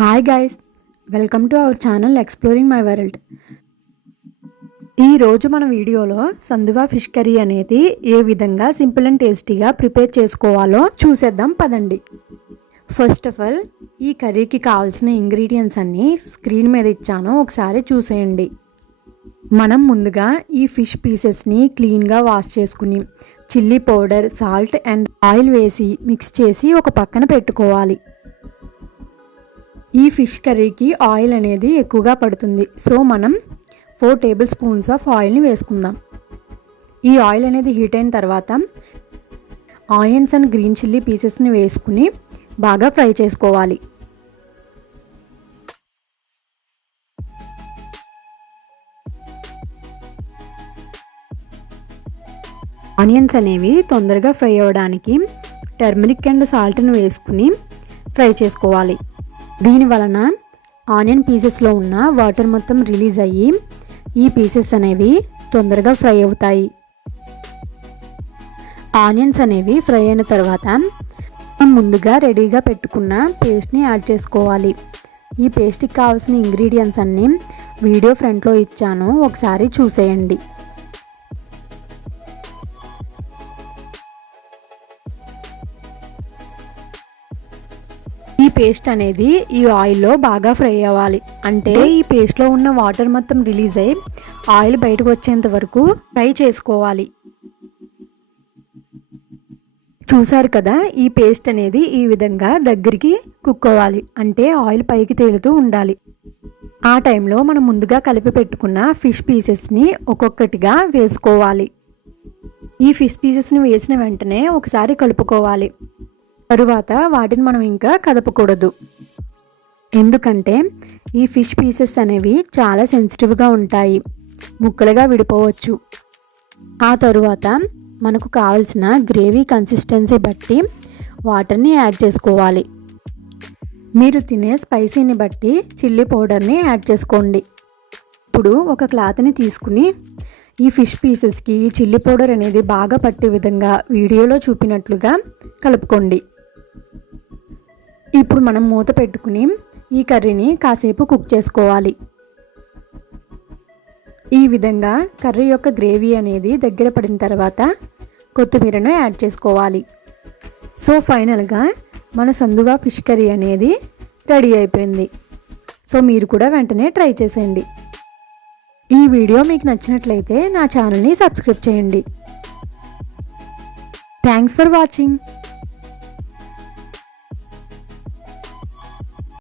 Hi guys, welcome to our channel exploring my world. ఈరోజు మన వీడియోలో సందువా ఫిష్ కర్రీ అనేది ఏ విధంగా సింపుల్ అండ్ టేస్టీగా ప్రిపేర్ చేసుకోవాలో చూసేద్దాం పదండి. ఫస్ట్ ఆఫ్ ఆల్ ఈ కర్రీకి కావాల్సిన ఇంగ్రీడియంట్స్ అన్నీ స్క్రీన్ మీద ఇచ్చాను, ఒకసారి చూసేయండి. మనం ముందుగా ఈ ఫిష్ పీసెస్ని క్లీన్గా వాష్ చేసుకుని chilli powder, salt and oil వేసి మిక్స్ చేసి ఒక పక్కన పెట్టుకోవాలి. ఈ ఫిష్ కర్రీకి ఆయిల్ అనేది ఎక్కువగా పడుతుంది, సో మనం 4 టేబుల్ స్పూన్స్ ఆఫ్ ఆయిల్ని వేసుకుందాం. ఈ ఆయిల్ అనేది హీట్ అయిన తర్వాత ఆనియన్స్ అండ్ గ్రీన్ చిల్లీ పీసెస్ని వేసుకుని బాగా ఫ్రై చేసుకోవాలి. ఆనియన్స్ అనేవి తొందరగా ఫ్రై అవ్వడానికి టర్మరిక్ అండ్ సాల్ట్ని వేసుకుని ఫ్రై చేసుకోవాలి. దీని వలన ఆనియన్ పీసెస్లో ఉన్న వాటర్ మొత్తం రిలీజ్ అయ్యి ఈ పీసెస్ అనేవి తొందరగా ఫ్రై అవుతాయి. ఆనియన్స్ అనేవి ఫ్రై అయిన తర్వాత ముందుగా రెడీగా పెట్టుకున్న పేస్ట్ని యాడ్ చేసుకోవాలి. ఈ పేస్ట్కి కావాల్సిన ఇంగ్రీడియంట్స్ అన్నీ వీడియో ఫ్రంట్లో ఇచ్చాను, ఒకసారి చూసేయండి. ఈ పేస్ట్ అనేది ఈ ఆయిల్లో బాగా ఫ్రై అవ్వాలి. అంటే ఈ పేస్ట్లో ఉన్న వాటర్ మొత్తం రిలీజ్ అయ్యి ఆయిల్ బయటకు వచ్చేంత వరకు ఫ్రై చేసుకోవాలి. చూసారు కదా, ఈ పేస్ట్ అనేది ఈ విధంగా దగ్గరికి కుక్ అవ్వాలి, అంటే ఆయిల్ పైకి తేలుతూ ఉండాలి. ఆ టైంలో మనం ముందుగా కలిపి పెట్టుకున్న ఫిష్ పీసెస్ని ఒక్కొక్కటిగా వేసుకోవాలి. ఈ ఫిష్ పీసెస్ని వేసిన వెంటనే ఒకసారి కలుపుకోవాలి. తరువాత వాటిని మనం ఇంకా కదపకూడదు, ఎందుకంటే ఈ ఫిష్ పీసెస్ అనేవి చాలా సెన్సిటివ్గా ఉంటాయి, ముక్కలుగా విడిపోవచ్చు. ఆ తరువాత మనకు కావలసిన గ్రేవీ కన్సిస్టెన్సీ బట్టి వాటర్ని యాడ్ చేసుకోవాలి. మీరు తినే స్పైసీని బట్టి చిల్లీ పౌడర్ని యాడ్ చేసుకోండి. ఇప్పుడు ఒక క్లాత్ని తీసుకుని ఈ ఫిష్ పీసెస్కి ఈ చిల్లీ పౌడర్ అనేది బాగా పట్టే విధంగా వీడియోలో చూపినట్లుగా కలుపుకోండి. ఇప్పుడు మనం మూత పెట్టుకుని ఈ కర్రీని కాసేపు కుక్ చేసుకోవాలి. ఈ విధంగా కర్రీ యొక్క గ్రేవీ అనేది దగ్గర పడిన తర్వాత కొత్తిమీరను యాడ్ చేసుకోవాలి. సో ఫైనల్గా మన సందువా ఫిష్ కర్రీ అనేది రెడీ అయిపోయింది. సో మీరు కూడా వెంటనే ట్రై చేసేయండి. ఈ వీడియో మీకు నచ్చినట్లయితే నా ఛానల్ని సబ్స్క్రైబ్ చేయండి. Thanks for watching.